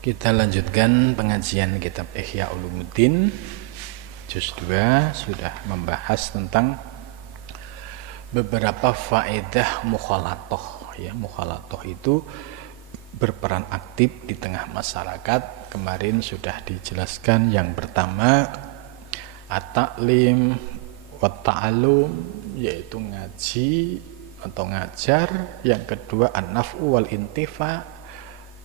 Kita lanjutkan pengajian kitab Ihya Ulumuddin Juz 2, sudah membahas tentang beberapa faedah mukhalatoh. Ya, mukhalatoh itu berperan aktif di tengah masyarakat. Kemarin sudah dijelaskan yang pertama at-ta'lim wa ta'allum, yaitu ngaji atau ngajar. Yang kedua an-naf'u wal intifa,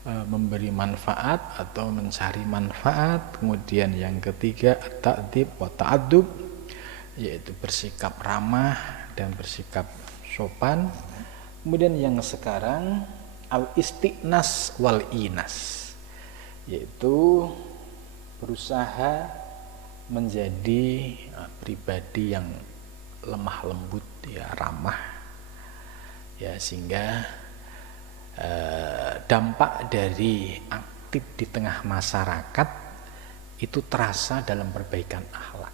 memberi manfaat atau mencari manfaat. Kemudian yang ketiga at-ta'dib wa ta'addub, yaitu bersikap ramah dan bersikap sopan. Kemudian yang sekarang al-istiqnas wal inas, yaitu berusaha menjadi pribadi yang lemah lembut, ya, ramah, ya, sehingga dampak dari aktif di tengah masyarakat itu terasa dalam perbaikan akhlak.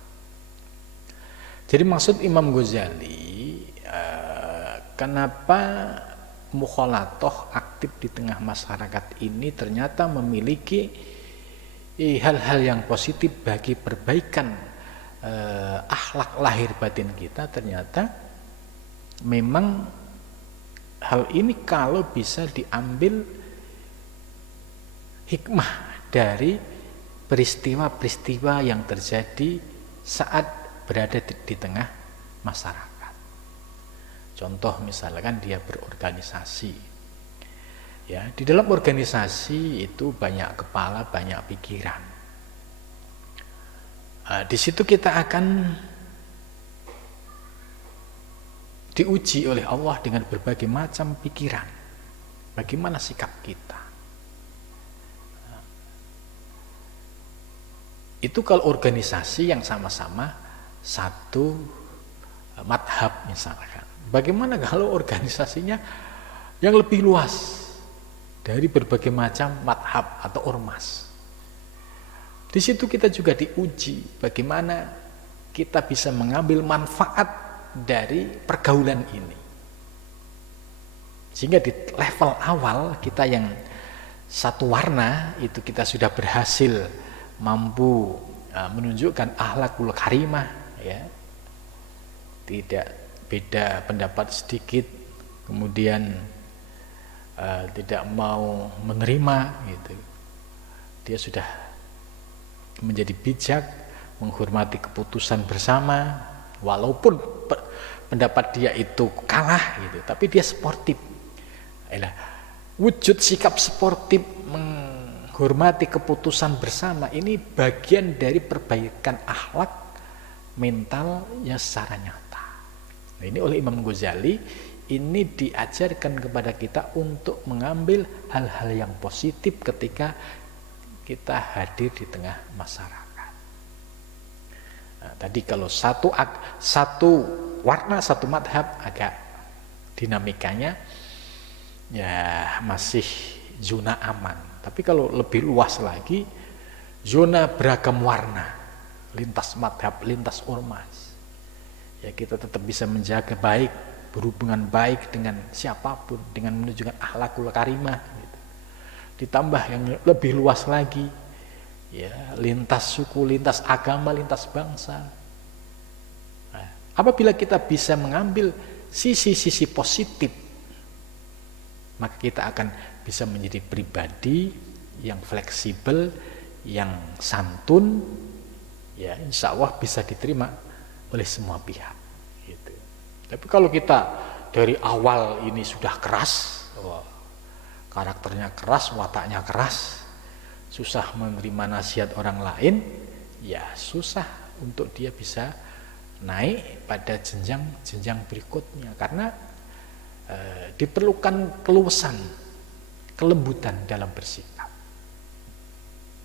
Jadi maksud Imam Ghazali, kenapa mukhalatoh aktif di tengah masyarakat ini ternyata memiliki hal-hal yang positif bagi perbaikan akhlak lahir batin kita. Ternyata memang hal ini kalau bisa diambil hikmah dari peristiwa-peristiwa yang terjadi saat berada di tengah masyarakat. Contoh misalkan dia berorganisasi. Ya, di dalam organisasi itu banyak kepala, banyak pikiran. Di situ kita akan diuji oleh Allah dengan berbagai macam pikiran. Bagaimana sikap kita? Itu kalau organisasi yang sama-sama satu madhab misalkan. Bagaimana kalau organisasinya yang lebih luas dari berbagai macam madhab atau ormas? Di situ kita juga diuji bagaimana kita bisa mengambil manfaat dari pergaulan ini, sehingga di level awal kita yang satu warna itu kita sudah berhasil mampu menunjukkan akhlakul karimah, ya, tidak beda pendapat sedikit, kemudian tidak mau menerima, gitu. Dia sudah menjadi bijak, menghormati keputusan bersama, walaupun pendapat dia itu kalah, gitu, tapi dia sportif. Wujud sikap sportif menghormati keputusan bersama ini bagian dari perbaikan akhlak mental yang secara nyata. Nah, ini oleh Imam Ghazali ini diajarkan kepada kita untuk mengambil hal-hal yang positif ketika kita hadir di tengah masyarakat. Nah, tadi kalau satu warna, satu madhab, agak dinamikanya ya masih zona aman. Tapi kalau lebih luas lagi, zona beragam warna, lintas madhab, lintas ormas, ya kita tetap bisa menjaga baik, berhubungan baik dengan siapapun, dengan menunjukkan akhlakul karimah, gitu. Ditambah yang lebih luas lagi, ya, lintas suku, lintas agama, lintas bangsa. Nah, apabila kita bisa mengambil sisi-sisi positif, maka kita akan bisa menjadi pribadi yang fleksibel, yang santun, ya, insya Allah bisa diterima oleh semua pihak, gitu. Tapi kalau kita dari awal ini sudah keras, karakternya keras, wataknya keras, susah menerima nasihat orang lain, ya susah untuk dia bisa naik pada jenjang berikutnya, karena diperlukan keluasan, kelembutan dalam bersikap.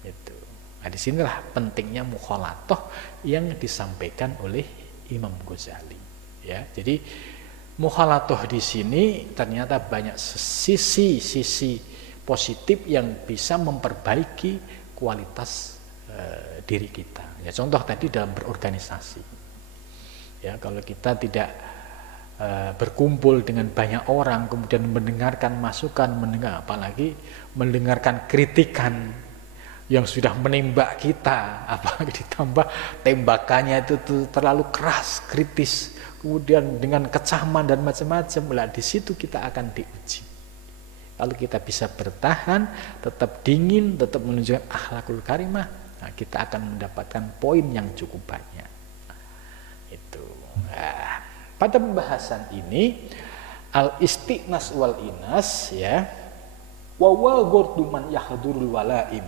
Itu. Nah, disinilah pentingnya mukhalatoh yang disampaikan oleh Imam Ghazali. Ya, jadi mukhalatoh di sini ternyata banyak sisi positif yang bisa memperbaiki kualitas diri kita. Ya, contoh tadi dalam berorganisasi. Ya, kalau kita tidak berkumpul dengan banyak orang, kemudian mendengarkan masukan, apalagi mendengarkan kritikan yang sudah menembak kita, apalagi ditambah tembakannya itu terlalu keras, kritis, kemudian dengan kecaman dan macam-macam, lah di situ kita akan diuji. Kalau kita bisa bertahan, tetap dingin, tetap menunjukkan akhlakul karimah, nah kita akan mendapatkan poin yang cukup banyak. Itu. Nah, pada pembahasan ini al-istiqnas wal inas ya, wa ghurdu man yahdurul walaim,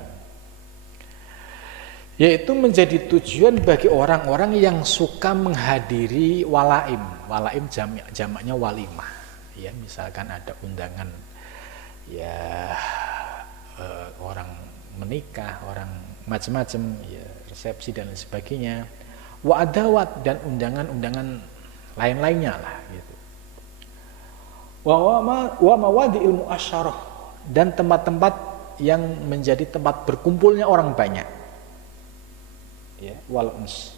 yaitu menjadi tujuan bagi orang-orang yang suka menghadiri walaim. Walaim jamaknya walimah. Ya, misalkan ada undangan ya orang menikah, orang macam-macam, ya resepsi dan lain sebagainya. Wa adawat dan undangan-undangan lain-lainnya lah gitu. Wa mawadi'il muasyarah dan tempat-tempat yang menjadi tempat berkumpulnya orang banyak. Ya, wal uns.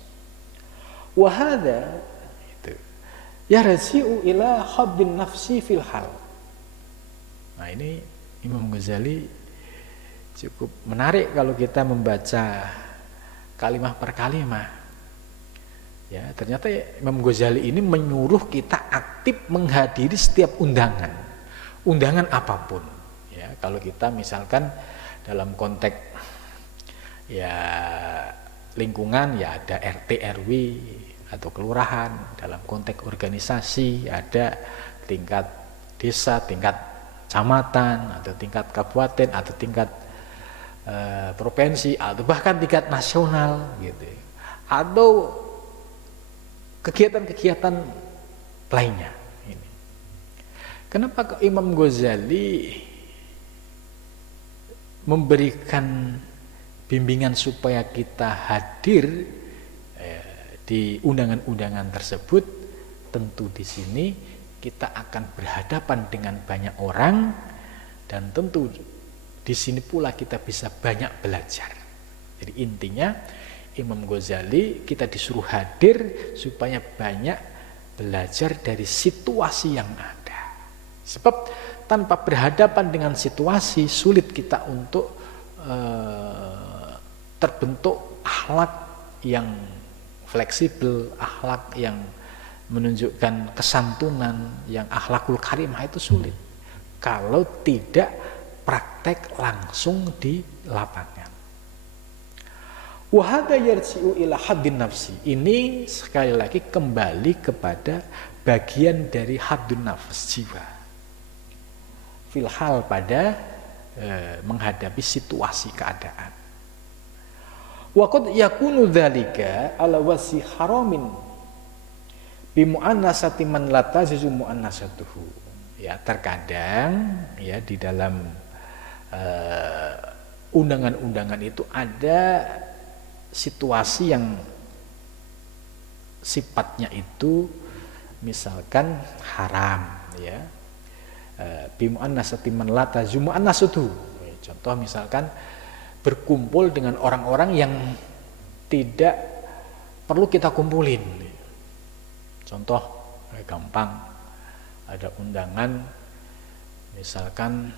Wa hadza itu yarji'u ila haddin nafsi fil hal. Nah, ini Imam Ghazali cukup menarik kalau kita membaca kalimah per kalimah. Ya, ternyata Imam Ghazali ini menyuruh kita aktif menghadiri setiap undangan. Undangan apapun. Ya, kalau kita misalkan dalam konteks ya lingkungan, ya ada RT RW atau kelurahan, dalam konteks organisasi ada tingkat desa, tingkat kecamatan atau tingkat kabupaten atau tingkat provinsi atau bahkan tingkat nasional gitu, atau kegiatan-kegiatan lainnya. Ini kenapa Imam Ghazali memberikan bimbingan supaya kita hadir di undangan-undangan tersebut. Tentu di sini kita akan berhadapan dengan banyak orang, dan tentu di sini pula kita bisa banyak belajar. Jadi intinya Imam Ghazali kita disuruh hadir supaya banyak belajar dari situasi yang ada. Sebab tanpa berhadapan dengan situasi sulit kita untuk terbentuk akhlak yang fleksibel, akhlak yang menunjukkan kesantunan, yang akhlakul karimah itu sulit kalau tidak praktek langsung di lapangan. Wa hadza yarji'u ila haddin nafsi. Ini sekali lagi kembali kepada bagian dari haddun nafs, jiwa. Filhal pada menghadapi situasi keadaan. Wa qad yakunu dzalika ala wasi haramin bi muannasati man la tazizu muannasatuhu. Ya, terkadang ya di dalam undangan-undangan itu ada situasi yang sifatnya itu misalkan haram, ya. Bi muannasati man la tazizu muannasatuhu. Contoh misalkan berkumpul dengan orang-orang yang tidak perlu kita kumpulin. Contoh gampang, ada undangan misalkan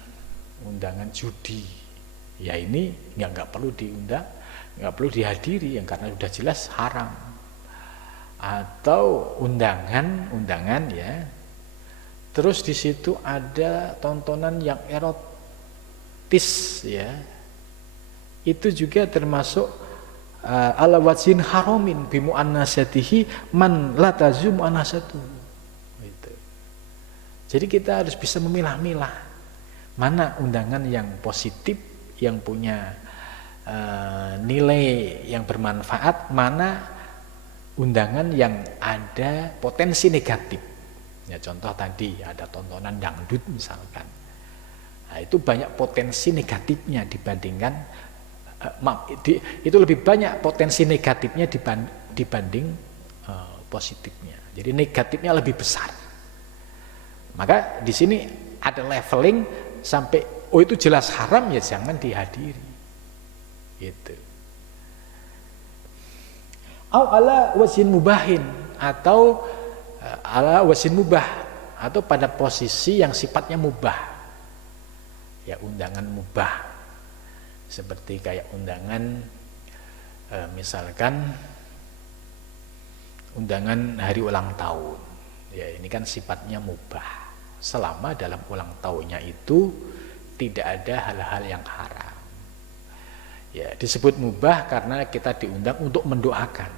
undangan judi, ya ini nggak perlu diundang, nggak perlu dihadiri, yang karena sudah jelas haram. Atau undangan ya, terus di situ ada tontonan yang erotis, ya, itu juga termasuk ala wajhin haramin bi muannasatihi man la tazum muannasatu. Gitu. Jadi kita harus bisa memilah-milah mana undangan yang positif, yang punya nilai yang bermanfaat, mana undangan yang ada potensi negatif. Ya, contoh tadi ada tontonan dangdut misalkan. Nah, itu banyak potensi negatifnya dibandingkan itu lebih banyak potensi negatifnya dibanding positifnya. Jadi negatifnya lebih besar. Maka di sini ada leveling sampai itu jelas haram, ya jangan dihadiri. Gitu. Au ala wasin mubahin, atau ala wasin mubah, atau pada posisi yang sifatnya mubah. Ya, undangan mubah. seperti kayak undangan misalkan undangan hari ulang tahun. Ya, ini kan sifatnya mubah. Selama dalam ulang tahunnya itu tidak ada hal-hal yang haram. Ya, disebut mubah karena kita diundang untuk mendoakan.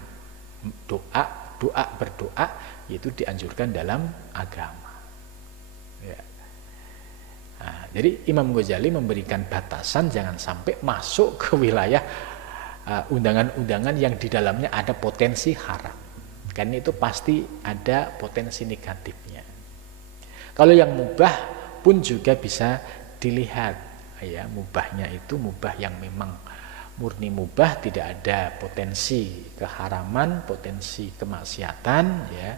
Berdoa itu dianjurkan dalam agama. Ya. Nah, jadi Imam Ghazali memberikan batasan jangan sampai masuk ke wilayah undangan-undangan yang di dalamnya ada potensi haram. Karena itu pasti ada potensi negatifnya. Kalau yang mubah pun juga bisa dilihat, ya, mubahnya itu mubah yang memang murni mubah, tidak ada potensi keharaman, potensi kemaksiatan, ya.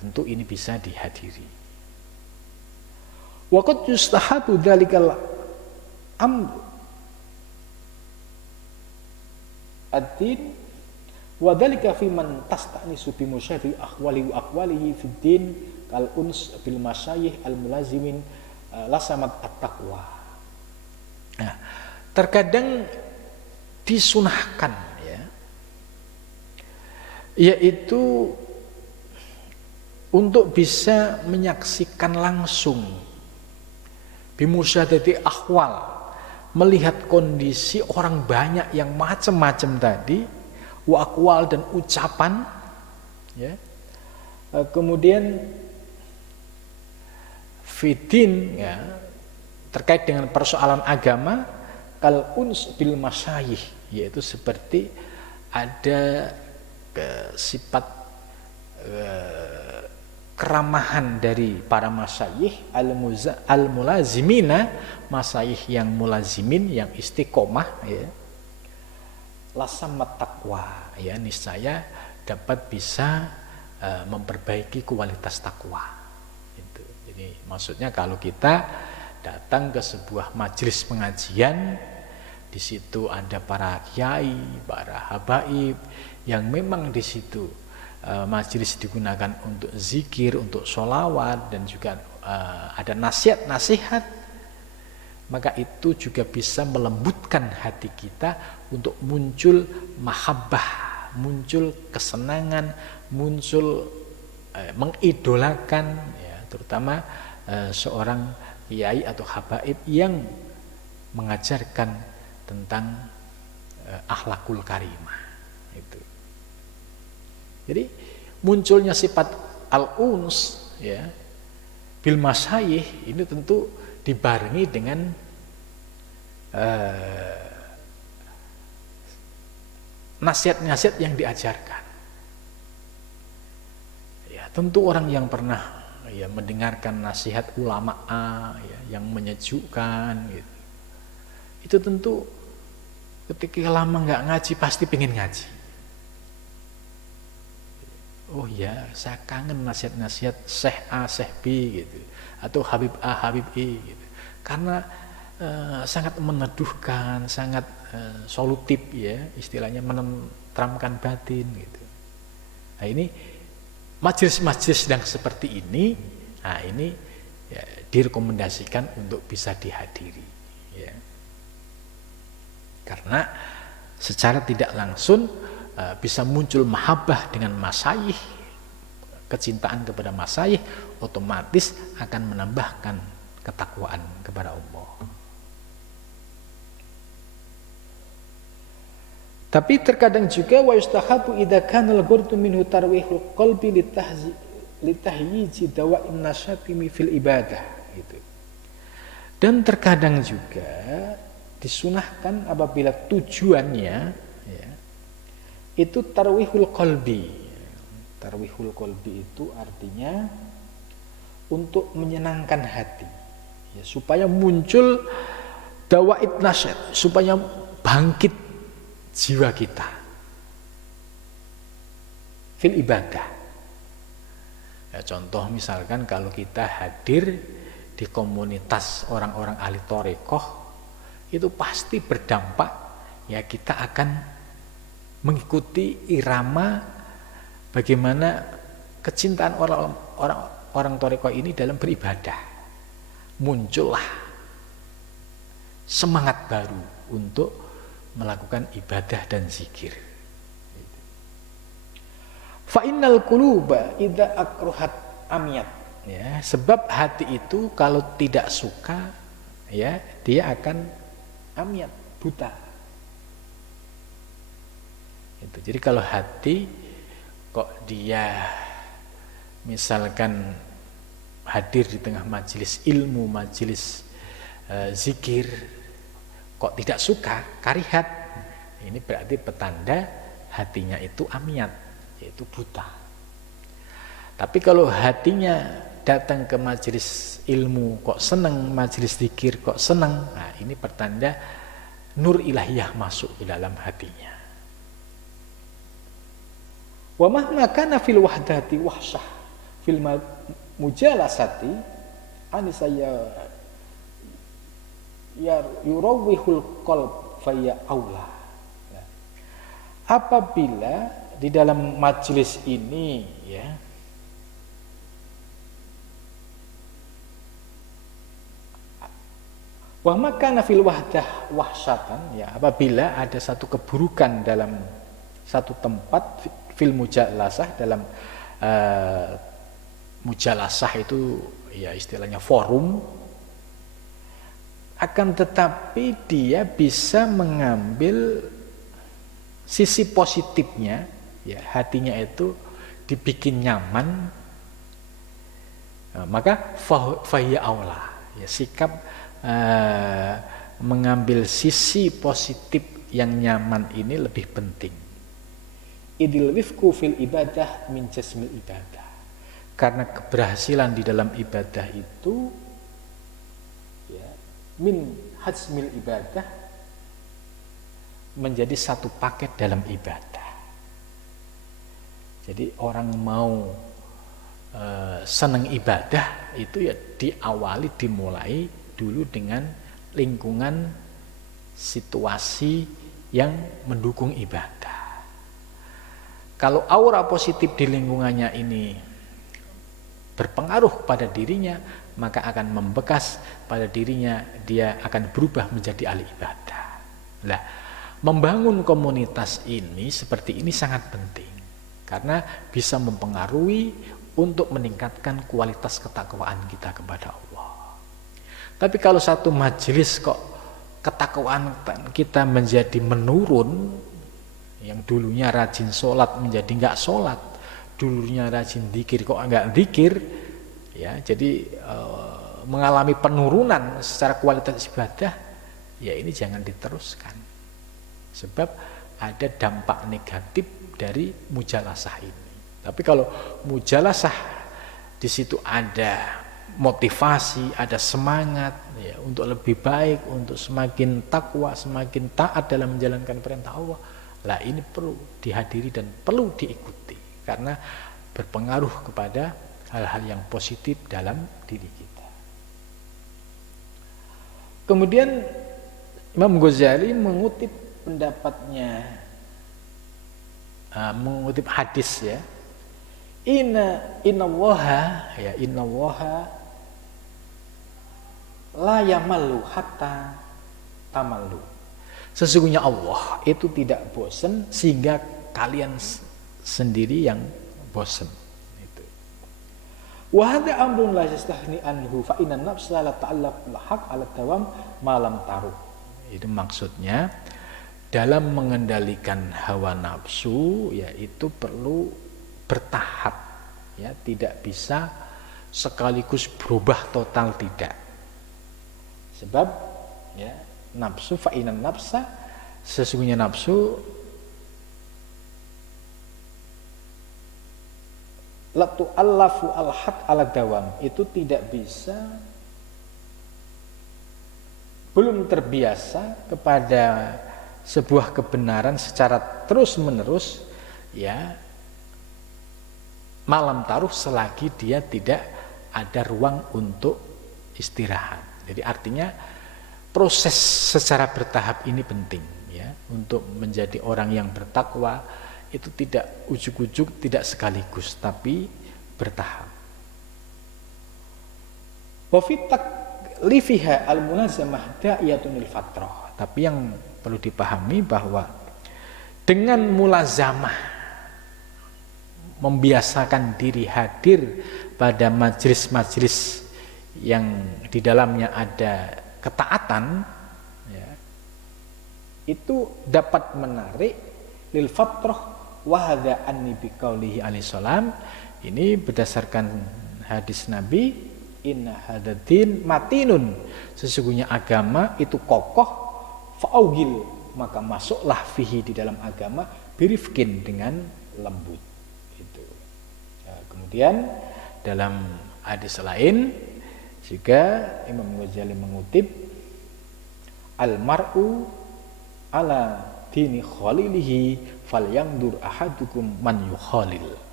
Tentu ini bisa dihadiri. Wa qad yustahabu dzalikal amru ad-din wa dzalika fi man tastanisu bi musyari ahwali wa aqwalihi fid din kal uns bil masyayikh al mulazimin lasamat at-taqwa. Nah, terkadang disunahkan, ya, yaitu untuk bisa menyaksikan langsung bimusyadati ahwal, melihat kondisi orang banyak yang macam-macam tadi, wa aqwal dan ucapan, ya. Kemudian fitin, ya, terkait dengan persoalan agama, kal uns bil masyayikh, yaitu seperti ada sifat keramahan dari para masyayikh al-mulazimina, masyayikh yang mulazimin, yang istiqomah, ya, lasamat taqwa, ya, niscaya dapat bisa memperbaiki kualitas takwa. Itu. Jadi maksudnya kalau kita datang ke sebuah majelis pengajian, di situ ada para kiai, para habaib yang memang di situ majelis digunakan untuk zikir, untuk sholawat, dan juga ada nasihat-nasihat, maka itu juga bisa melembutkan hati kita untuk muncul mahabbah, muncul kesenangan, muncul mengidolakan, ya, terutama seorang kiai atau habaib yang mengajarkan tentang akhlakul karimah. Itu. Jadi munculnya sifat al-uns, ya, bil masyayikh ini tentu dibarengi dengan nasihat-nasihat yang diajarkan. Ya, tentu orang yang pernah, ya, mendengarkan nasihat ulama A, ya, yang menyejukkan, gitu, itu tentu ketika lama nggak ngaji pasti pengen ngaji. Oh ya, saya kangen nasihat-nasihat Syekh A, Syekh B, gitu, atau Habib A, Habib E, gitu. Karena sangat meneduhkan, sangat solutif, ya, istilahnya menenteramkan batin, gitu. Nah, ini majelis-majelis yang seperti ini, nah ini, ya, direkomendasikan untuk bisa dihadiri, ya. Karena secara tidak langsung bisa muncul mahabbah dengan masyayikh, kecintaan kepada masyayikh otomatis akan menambahkan ketakwaan kepada Allah. Tapi terkadang juga wa yustahabu idza kana al-ghurdu minhu tarwihul qalbi litahyiji dawa'in nasyatimi fil ibadah, gitu. Dan terkadang juga disunahkan apabila tujuannya, ya, itu tarwihul qalbi. Tarwihul qalbi itu artinya untuk menyenangkan hati, ya, supaya muncul dawa'id nasyat, supaya bangkit jiwa kita fil ibadah. Ya, contoh misalkan kalau kita hadir di komunitas orang-orang ahli thariqah, itu pasti berdampak, ya, kita akan mengikuti irama bagaimana kecintaan orang thariqah ini dalam beribadah. Muncullah semangat baru, untuk melakukan ibadah dan zikir. Fa innal quluba idza akruhat amiyat, ya, sebab hati itu kalau tidak suka, ya, dia akan amiyat, buta. Itu. Jadi kalau hati kok dia misalkan hadir di tengah majelis ilmu, majelis zikir, kok tidak suka, karihat, ini berarti petanda hatinya itu amiyat, yaitu buta. Tapi kalau hatinya datang ke majelis ilmu kok senang, majelis zikir kok senang, nah ini pertanda nur ilahiyah masuk ke dalam hatinya. Wa mahma kana fil wahdati wahsyah fil mujalasati anisaya ya yurawihul qalb faya aula. Apabila di dalam majelis ini, ya, wa makana fil wahdah wahsyatan, ya, apabila ada satu keburukan dalam satu tempat, fil mujalasah, dalam mujalasah itu ya istilahnya forum, akan tetapi dia bisa mengambil sisi positifnya, ya, hatinya itu dibikin nyaman, maka fahiya aula, ya, sikap mengambil sisi positif yang nyaman ini lebih penting. Idil wifku fil ibadah min jasmil ibadah, karena keberhasilan di dalam ibadah itu, ya, min hajmil ibadah, menjadi satu paket dalam ibadah. Jadi orang mau senang ibadah itu ya diawali, dimulai dulu dengan lingkungan situasi yang mendukung ibadah. Kalau aura positif di lingkungannya ini berpengaruh pada dirinya, maka akan membekas pada dirinya, dia akan berubah menjadi ahli ibadah. Nah, membangun komunitas ini seperti ini sangat penting, karena bisa mempengaruhi untuk meningkatkan kualitas ketakwaan kita kepada Allah. Tapi kalau satu majelis kok ketakwaan kita menjadi menurun, yang dulunya rajin sholat menjadi nggak sholat, dulunya rajin zikir kok nggak zikir, ya, jadi mengalami penurunan secara kualitas ibadah, ya ini jangan diteruskan, sebab ada dampak negatif dari mujalasah ini. Tapi kalau mujalasah di situ ada motivasi, ada semangat, ya, untuk lebih baik, untuk semakin takwa, semakin taat dalam menjalankan perintah Allah, lah ini perlu dihadiri dan perlu diikuti, karena berpengaruh kepada hal-hal yang positif dalam diri kita. Kemudian Imam Ghazali mengutip pendapatnya, mengutip hadis, ya, innallaha la yamallu hatta tamallu. Sesungguhnya Allah itu tidak bosan sehingga kalian sendiri yang bosan. Itu. Wa hadza amrun la yastahni anhu fa inna nafsa la ta'allaq bil haqq 'ala dawam ma lam taru. Itu maksudnya dalam mengendalikan hawa nafsu, yaitu perlu bertahap, ya, tidak bisa sekaligus berubah total, tidak. Sebab, ya, nafsu fa'inan nafsa, sesungguhnya nafsu latu allafu al-haq ala dawam, itu tidak bisa, belum terbiasa kepada sebuah kebenaran secara terus menerus, ya, malam taruh selagi dia tidak ada ruang untuk istirahat. Jadi artinya proses secara bertahap ini penting, ya, untuk menjadi orang yang bertakwa itu tidak ujuk-ujuk, tidak sekaligus, tapi bertahap. Wa fi taklifiha al-mulazamah da'iyatun lil fatrah. tapi yang perlu dipahami bahwa dengan mulazamah membiasakan diri hadir pada majelis-majelis yang di dalamnya ada ketaatan, ya, itu dapat menarik lil fatrah wa hadza anni bi qaulihi alaihi salam. Ini berdasarkan hadis Nabi, inna hadzal matinun, sesungguhnya agama itu kokoh, fa'augil, maka masuklah fihi di dalam agama birifkin, dengan lembut. Itu. Ya, kemudian dalam hadis lain juga Imam Ghazali mengutip, al-mar'u ala dini khalilihi falyangdur ahadukum man yukhalil.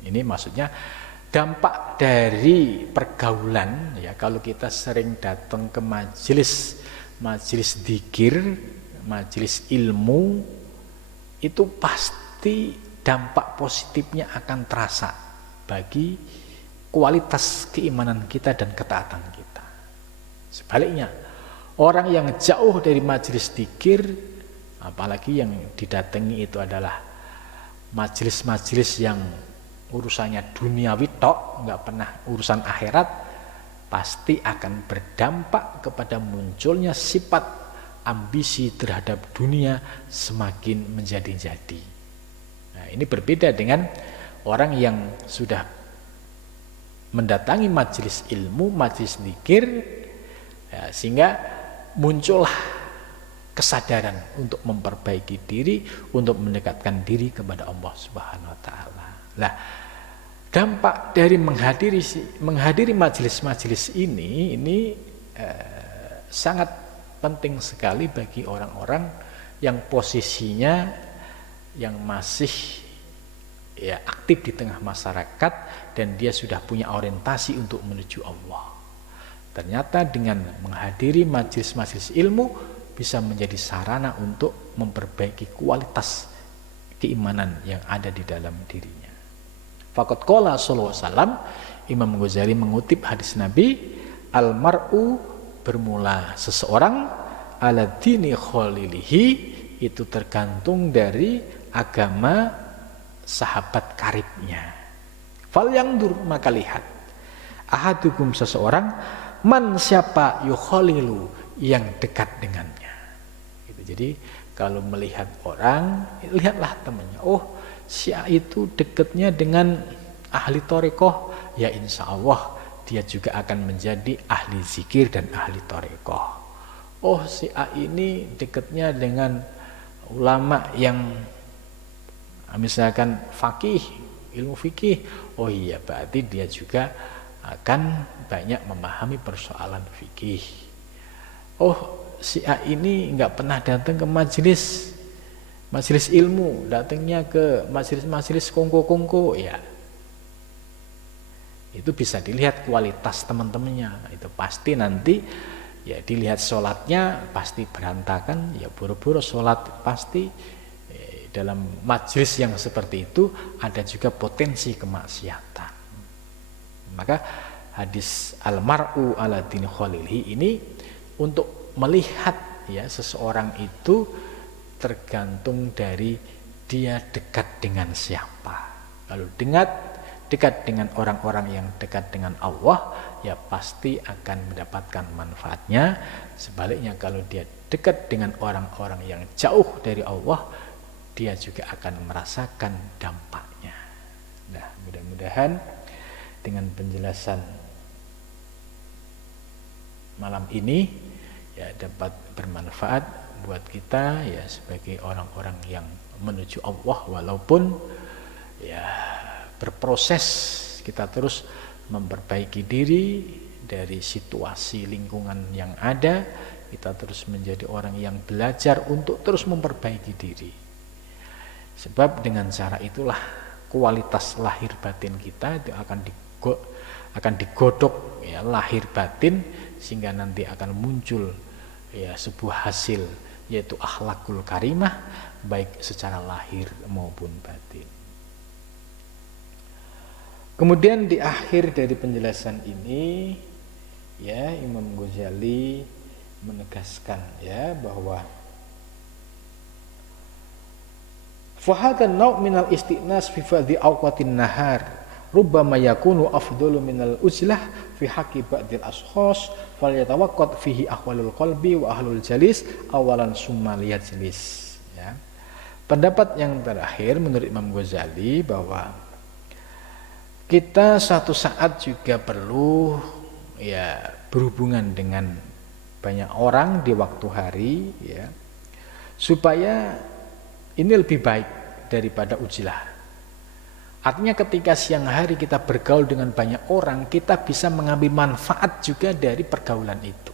Ini maksudnya dampak dari pergaulan, ya, kalau kita sering datang ke majelis dzikir, majelis ilmu, itu pasti dampak positifnya akan terasa bagi kualitas keimanan kita dan ketaatan kita. Sebaliknya, orang yang jauh dari majelis dzikir, apalagi yang didatangi itu adalah majelis-majelis yang urusannya duniawi tok, nggak pernah urusan akhirat, pasti akan berdampak kepada munculnya sifat ambisi terhadap dunia semakin menjadi-jadi. Nah, ini berbeda dengan orang yang sudah mendatangi majelis ilmu, majelis dzikir, ya, sehingga muncullah kesadaran untuk memperbaiki diri, untuk mendekatkan diri kepada Allah Subhanahu wa taala. Nah, dampak dari menghadiri majelis-majelis ini sangat penting sekali bagi orang-orang yang posisinya yang masih, ya, aktif di tengah masyarakat dan dia sudah punya orientasi untuk menuju Allah. Ternyata dengan menghadiri majelis-majelis ilmu bisa menjadi sarana untuk memperbaiki kualitas keimanan yang ada di dalam dirinya. Faqad qala sallallahu alaihi wasallam, Imam Ghazali mengutip hadis Nabi, al-mar'u, bermula seseorang, ala dini khalilihi, itu tergantung dari agama sahabat karibnya. Fal yangdur, maka lihat, ahadukum, seseorang, man, siapa, yukhalilu, yang dekat dengannya. Gitu. Jadi kalau melihat orang, lihatlah temannya. Oh, si A itu dekatnya dengan ahli thariqah, ya insya Allah dia juga akan menjadi ahli zikir dan ahli thariqah. Oh, si A ini dekatnya dengan ulama yang misalkan fakih, ilmu fikih, oh iya berarti dia juga akan banyak memahami persoalan fikih. Oh, si A ini nggak pernah datang ke majelis ilmu, datangnya ke majelis kongko-kongko, ya itu bisa dilihat kualitas teman-temannya. Itu pasti nanti, ya, dilihat sholatnya pasti berantakan, ya buru-buru sholat pasti. Dalam majelis yang seperti itu ada juga potensi kemaksiatan. Maka hadis al-mar'u ala dini khalilihi ini untuk melihat, ya, seseorang itu tergantung dari dia dekat dengan siapa. Kalau dekat dengan orang-orang yang dekat dengan Allah, ya pasti akan mendapatkan manfaatnya. Sebaliknya kalau dia dekat dengan orang-orang yang jauh dari Allah, dia juga akan merasakan dampaknya. Nah, mudah-mudahan dengan penjelasan malam ini, ya, dapat bermanfaat buat kita, ya, sebagai orang-orang yang menuju Allah, walaupun, ya, berproses kita terus memperbaiki diri dari situasi lingkungan yang ada, kita terus menjadi orang yang belajar untuk terus memperbaiki diri. Sebab dengan cara itulah kualitas lahir batin kita itu akan digodok, ya, lahir batin, sehingga nanti akan muncul, ya, sebuah hasil, yaitu akhlakul karimah, baik secara lahir maupun batin. Kemudian di akhir dari penjelasan ini, ya, Imam Ghazali menegaskan ya bahwa fahadan nau' minal istiqnas fi fadhi awqatin nahar rubbama yakunu afdalu minal uzlah fi haqqi ba'dil ashkhas falyatawaqqat fihi ahwalul qalbi wa ahlul jalis awalan summa liyajlis ya. Pendapat yang terakhir menurut Imam Ghazali bahwa kita suatu saat juga perlu ya berhubungan dengan banyak orang di waktu hari ya, supaya ini lebih baik daripada uzlah. Artinya ketika siang hari kita bergaul dengan banyak orang, kita bisa mengambil manfaat juga dari pergaulan itu.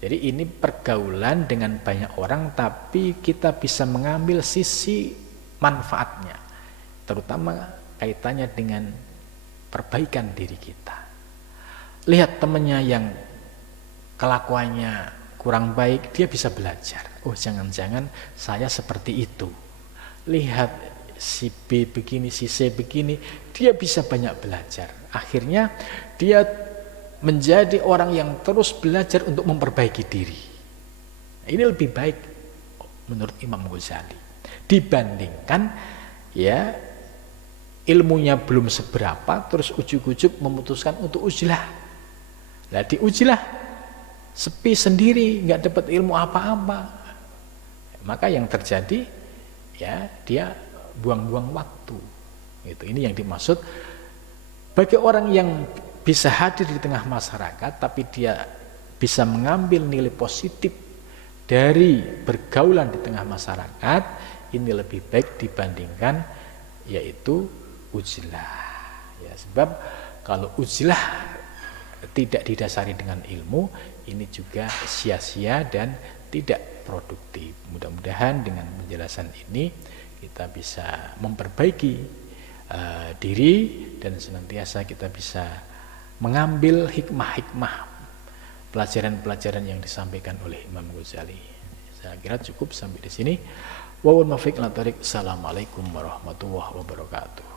Jadi ini pergaulan dengan banyak orang, tapi kita bisa mengambil sisi manfaatnya, terutama kaitannya dengan perbaikan diri kita. Lihat temannya yang kelakuannya kurang baik, dia bisa belajar. Oh, jangan-jangan saya seperti itu. Lihat si B begini, si C begini, dia bisa banyak belajar. Akhirnya dia menjadi orang yang terus belajar untuk memperbaiki diri. Ini lebih baik menurut Imam Ghazali dibandingkan ya ilmunya belum seberapa terus ujuk-ujuk memutuskan untuk uzlah. Nah di uzlah sepi sendiri, nggak dapat ilmu apa-apa, maka yang terjadi ya dia buang-buang waktu. Itu ini yang dimaksud bagi orang yang bisa hadir di tengah masyarakat, tapi dia bisa mengambil nilai positif dari bergaulan di tengah masyarakat, ini lebih baik dibandingkan yaitu uzlah. Ya, sebab kalau uzlah tidak didasari dengan ilmu, ini juga sia-sia dan tidak produktif. Mudah-mudahan dengan penjelasan ini kita bisa memperbaiki diri dan senantiasa kita bisa mengambil hikmah-hikmah pelajaran-pelajaran yang disampaikan oleh Imam Ghazali. Saya kira cukup sampai di sini. Assalamualaikum warahmatullahi wabarakatuh.